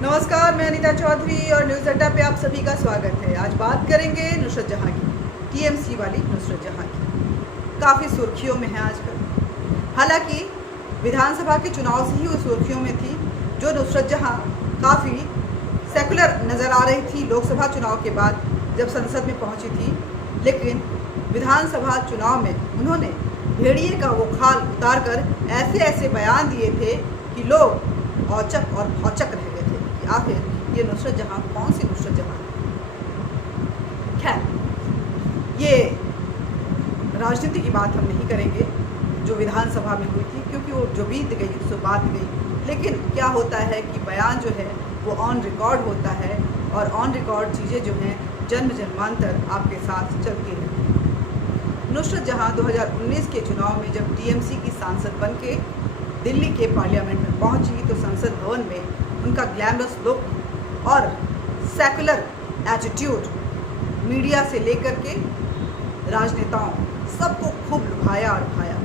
नमस्कार, मैं अनीता चौधरी और न्यूज़ अड्डा पे आप सभी का स्वागत है। आज बात करेंगे नुसरत जहाँ की, टीएमसी वाली नुसरत जहाँ की। काफ़ी सुर्खियों में है आजकल। हालांकि विधानसभा के चुनाव से ही वो सुर्खियों में थी। जो नुसरत जहाँ काफ़ी सेकुलर नज़र आ रही थी लोकसभा चुनाव के बाद जब संसद में पहुँची थी, लेकिन विधानसभा चुनाव में उन्होंने भेड़िए का वो खाल उतार कर ऐसे ऐसे बयान दिए थे कि लोग औचक और भौचक रह गए थे कि आखिर ये नुसरत जहाँ कौन सी नुसरत जहाँ है। खैर, ये राजनीति की बात हम नहीं करेंगे जो विधानसभा में हुई थी, क्योंकि वो जो बीत गई सो बात गई। लेकिन क्या होता है कि बयान जो है वो ऑन रिकॉर्ड होता है और ऑन रिकॉर्ड चीज़ें जो हैं जन्म जन्मांतर आपके साथ चलती हैं। नुसरत जहाँ 2019 के चुनाव में जब टीएमसी की सांसद बन के दिल्ली के पार्लियामेंट में पहुंची तो संसद भवन में उनका ग्लैमरस लुक और सेकुलर एटीट्यूड मीडिया से लेकर के राजनेताओं सबको खूब लुभाया और भाया।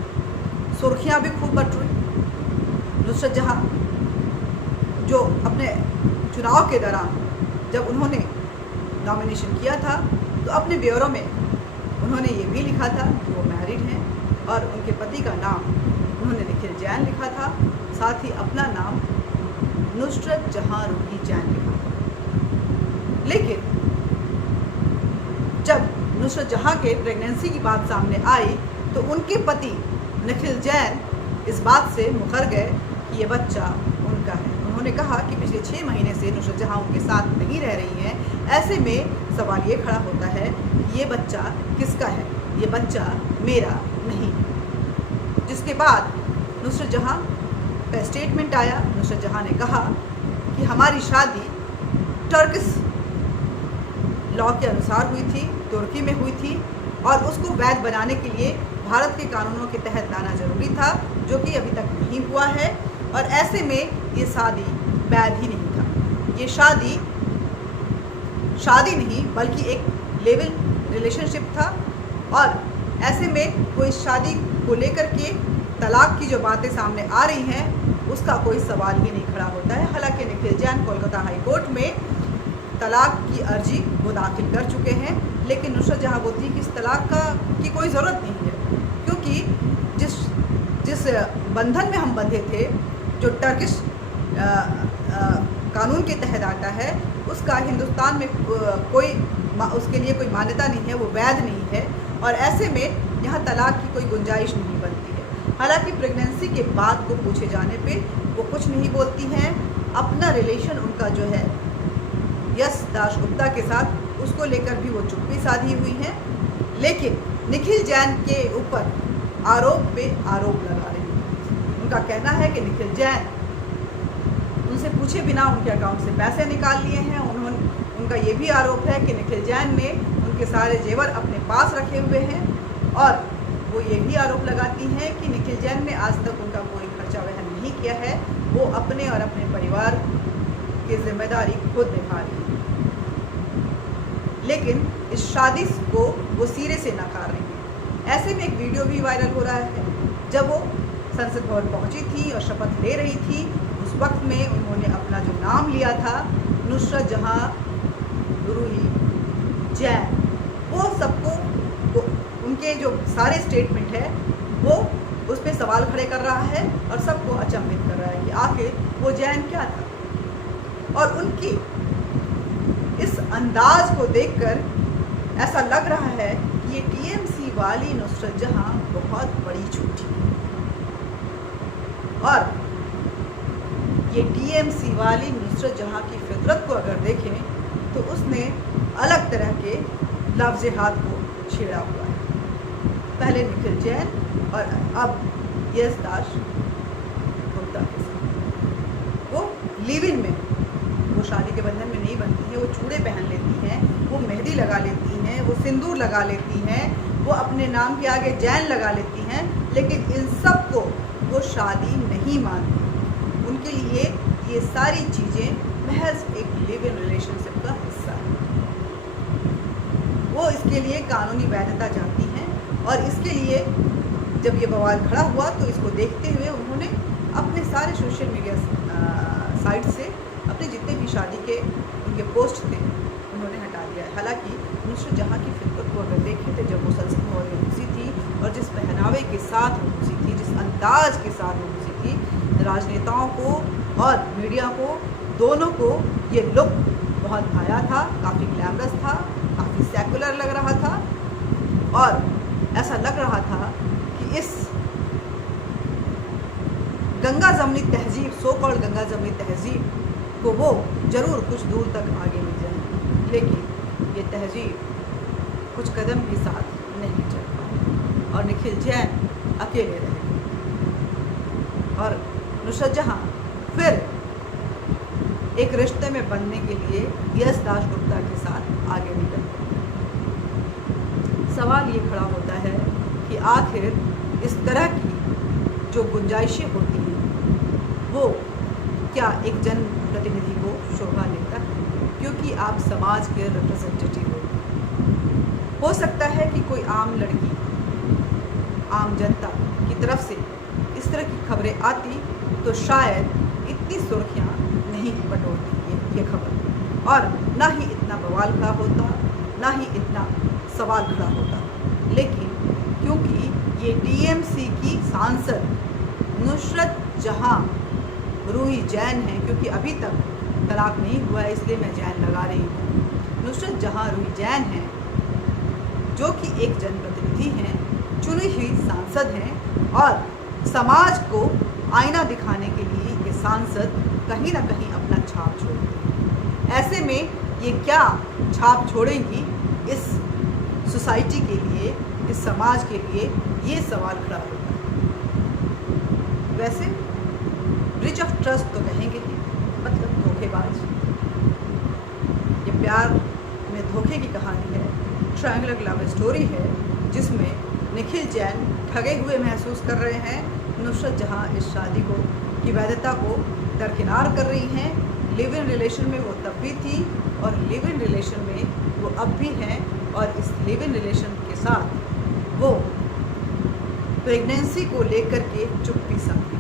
सुर्खियां भी खूब बटोरी। नुसरत जहाँ जो अपने चुनाव के दौरान जब उन्होंने नॉमिनेशन किया था तो अपने ब्योरो में उन्होंने ये भी लिखा था कि वो मैरिड हैं और उनके पति का नाम उन्होंने निखिल जैन लिखा था, साथ ही अपना नाम नुसरत जहाँ रूही जैन लिखा था। लेकिन जब नुसरत जहाँ के प्रेगनेंसी की बात सामने आई तो उनके पति निखिल जैन इस बात से मुकर गए कि ये बच्चा उनका है। उन्होंने कहा कि पिछले 6 महीने से नुसरत जहाँ उनके साथ नहीं रह रही हैं। ऐसे में सवाल ये खड़ा होता है कि ये बच्चा किसका है, ये बच्चा मेरा नहीं। जिसके बाद नुसरत जहाँ का स्टेटमेंट आया। नुसरत जहाँ ने कहा कि हमारी शादी टर्किश लॉ के अनुसार हुई थी, तुर्की में हुई थी और उसको वैध बनाने के लिए भारत के कानूनों के तहत लाना जरूरी था, जो कि अभी तक नहीं हुआ है। और ऐसे में ये शादी वैध ही नहीं था। ये शादी नहीं बल्कि एक लिव इन रिलेशनशिप था। और ऐसे में कोई शादी को लेकर के तलाक की जो बातें सामने आ रही हैं उसका कोई सवाल ही नहीं खड़ा होता है। हालांकि निखिल जैन कोलकाता हाई कोर्ट में तलाक की अर्जी वो दाखिल कर चुके हैं, लेकिन नुसरत जहाँ बोलती है कि इस तलाक की कोई ज़रूरत नहीं है, क्योंकि जिस बंधन में हम बंधे थे जो टर्किश कानून के तहत आता है उसका हिंदुस्तान में उसके लिए कोई मान्यता नहीं है, वो वैध नहीं है। और ऐसे में यहाँ तलाक की कोई गुंजाइश नहीं बनती है। हालांकि प्रेगनेंसी के बाद को पूछे जाने पे वो कुछ नहीं बोलती हैं। अपना रिलेशन उनका जो है यश दासगुप्ता के साथ उसको लेकर भी वो चुप्पी साधी हुई हैं। लेकिन निखिल जैन के ऊपर आरोप पे आरोप लगा रही हैं। उनका कहना है कि निखिल जैन उनसे पूछे बिना उनके अकाउंट से पैसे निकाल लिए हैं। उनका ये भी आरोप है कि निखिल जैन ने उनके सारे जेवर अपने पास रखे हुए हैं। और वो ये भी आरोप लगाती हैं कि निखिल जैन ने आज तक उनका कोई खर्चा वहन नहीं किया है, वो अपने और अपने परिवार की जिम्मेदारी खुद निभा रही है। लेकिन इस शादी को वो सिरे से नकार रही है। ऐसे में एक वीडियो भी वायरल हो रहा है जब वो संसद भवन पहुंची थी और शपथ ले रही थी। उस वक्त में उन्होंने अपना जो नाम लिया था नुसरत जहाँ रूही जैन, वो सबको उनके जो सारे स्टेटमेंट है वो उस पर सवाल खड़े कर रहा है और सबको अचंभित कर रहा है कि आखिर वो जैन क्या था। और उनकी इस अंदाज को देखकर ऐसा लग रहा है कि ये टीएमसी वाली नुसरत जहाँ बहुत बड़ी झूठी है। और ये टीएमसी वाली नुसरत जहाँ की फितरत को अगर देखें तो उसने अलग तरह के लव जिहाद को छेड़ा हुआ है। पहले निखिल जैन और अब यश दासगुप्ता के साथ वो लिव इन में, वो शादी के बंधन में नहीं बनती हैं। वो चूड़े पहन लेती हैं, वो मेहंदी लगा लेती हैं, वो सिंदूर लगा लेती हैं, वो अपने नाम के आगे जैन लगा लेती हैं, लेकिन इन सब को वो शादी नहीं मानती। उनके लिए ये सारी चीज़ें महज एक लिव इन रिलेशनशिप का हिस्सा है। वो इसके लिए कानूनी वैधता चाहती हैं और इसके लिए जब ये बवाल खड़ा हुआ तो इसको देखते हुए उन्होंने अपने सारे सोशल मीडिया साइट से अपने जितने भी शादी के उनके पोस्ट थे उन्होंने हटा दिया है। हालांकि नुसरत जहाँ की फितरत को अगर देखें तो जब वो सल्तनत दौर में घुसी थी और जिस पहनावे के साथ वो घुसी थी, जिस अंदाज के साथ वो घुसी थी, राजनेताओं को और मीडिया को दोनों को ये लुक बहुत भाया था, काफ़ी ग्लैमरस था, काफ़ी सेकुलर लग रहा था और ऐसा लग रहा था कि इस गंगा जमनी तहजीब, सो कॉल्ड गंगा जमनी तहजीब को वो ज़रूर कुछ दूर तक आगे ले जाए, लेकिन ये तहजीब कुछ कदम भी साथ नहीं चल पाई और निखिल जैन अकेले रह गए और नुसरत जहाँ फिर एक रिश्ते में बनने के लिए यश दासगुप्ता के साथ आगे निकल गए। सवाल ये खड़ा होता है कि आखिर इस तरह की जो गुंजाइशें होती हैं वो क्या एक जनप्रतिनिधि को शोभा देता है, क्योंकि आप समाज के रिप्रेजेंटेटिव हो सकता है कि कोई आम लड़की, आम जनता की तरफ से इस तरह की खबरें आती तो शायद इतनी सुर्खियाँ नहीं बटोरती ये खबर और ना ही इतना बवाल खड़ा होता, ना ही इतना सवाल खड़ा होता। लेकिन क्योंकि ये टीएमसी की सांसद नुसरत जहाँ रूही जैन हैं, क्योंकि अभी तक तलाक नहीं हुआ है इसलिए मैं जैन लगा रही हूँ, नुसरत जहाँ रूही जैन हैं जो कि एक जनप्रतिनिधि हैं, चुनी हुई सांसद हैं और समाज को आईना दिखाने के लिए ये सांसद कहीं ना कहीं अपना छाप छोड़ेंगे। ऐसे में ये क्या छाप छोड़ेंगी इस सोसाइटी के लिए, इस समाज के लिए, ये सवाल खड़ा होता है। वैसे ब्रिज ऑफ ट्रस्ट तो कहेंगे ही, मतलब धोखेबाज। ये प्यार में धोखे की कहानी है, ट्रायंगुलर लव स्टोरी है जिसमें निखिल जैन ठगे हुए महसूस कर रहे हैं, नुसरत जहाँ इस शादी को की वैधता को दरकिनार कर रही हैं। लिव इन रिलेशन में वो तब भी थी और लिव इन रिलेशन में वो अब भी हैं और इस लिव इन रिलेशन के साथ वो प्रेगनेंसी को लेकर के चुप्पी समझी।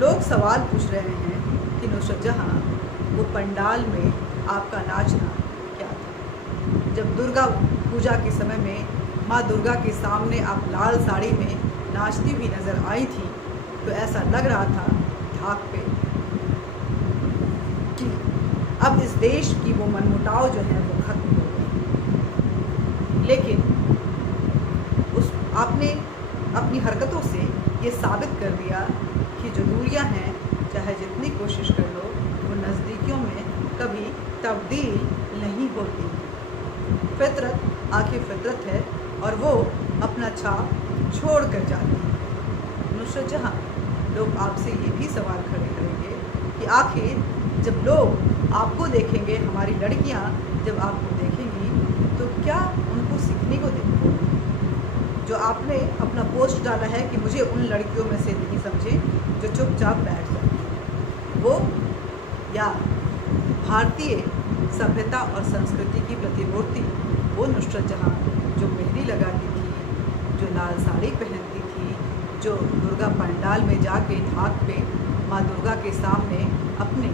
लोग सवाल पूछ रहे हैं कि नुसरत जहाँ वो पंडाल में आपका नाचना क्या था? जब दुर्गा पूजा के समय में माँ दुर्गा के सामने आप लाल साड़ी में नाचती हुई नज़र आई थी तो ऐसा लग रहा था धाक पे कि अब इस देश की वो मनमुटाव जो है वो खत्म हो गई। लेकिन उस आपने अपनी हरकतों से ये साबित कर दिया कि जो दूरियां हैं चाहे जितनी कोशिश कर लो वो नज़दीकियों में कभी तब्दील नहीं होती। फितरत आखिर फितरत है और वो अपना छाप छोड़ कर जाती है। नुसरत जहाँ लोग आपसे ये भी सवाल खड़े करेंगे कि आखिर जब लोग आपको देखेंगे, हमारी लड़कियां जब आपको देखेंगी तो क्या उनको सीखने को देंगे? जो आपने अपना पोस्ट डाला है कि मुझे उन लड़कियों में से नहीं समझे जो चुपचाप बैठ जाए, वो या भारतीय सभ्यता और संस्कृति की प्रतिमूर्ति वो नुसरत जहाँ जो मेहंदी लगाती थी, जो लाल साड़ी पहनती थी, जो दुर्गा पंडाल में जाके धाक पे माँ दुर्गा के सामने अपने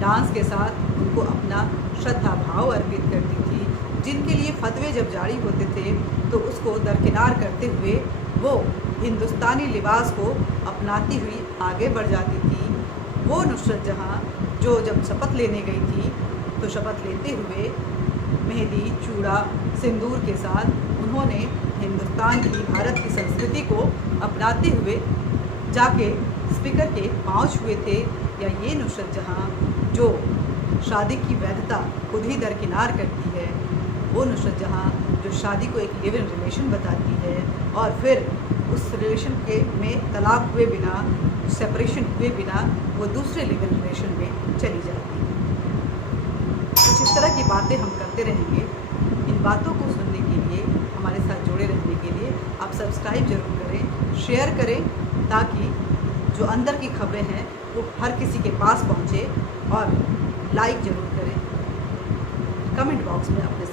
डांस के साथ उनको अपना श्रद्धा भाव अर्पित करती थी, जिनके लिए फतवे जब जारी होते थे तो उसको दरकिनार करते हुए वो हिंदुस्तानी लिबास को अपनाती हुई आगे बढ़ जाती थी, वो नुसरत जहाँ जो जब शपथ लेने गई थी तो शपथ लेते हुए मेहंदी, चूड़ा, सिंदूर के साथ उन्होंने हिंदुस्तान की, भारत की संस्कृति को अपनाते हुए जाके स्पीकर के पाँव छुए थे। या ये नुसरत जहाँ जो शादी की वैधता खुद ही दरकिनार करती है, वो नुसरत जहाँ जो शादी को एक लिव इन रिलेशन बताती है और फिर उस रिलेशन के में तलाक हुए बिना, सेपरेशन हुए बिना वो दूसरे लिव इन रिलेशन में चली जाती है। कुछ इस तरह की बातें हम करते रहेंगे। इन बातों को सुनने के लिए, हमारे साथ जुड़े रहने के लिए आप सब्सक्राइब जरूर करें, शेयर करें, ताकि जो अंदर की खबरें हैं वो हर किसी के पास पहुँचे, और लाइक ज़रूर करें, कमेंट बॉक्स में अपने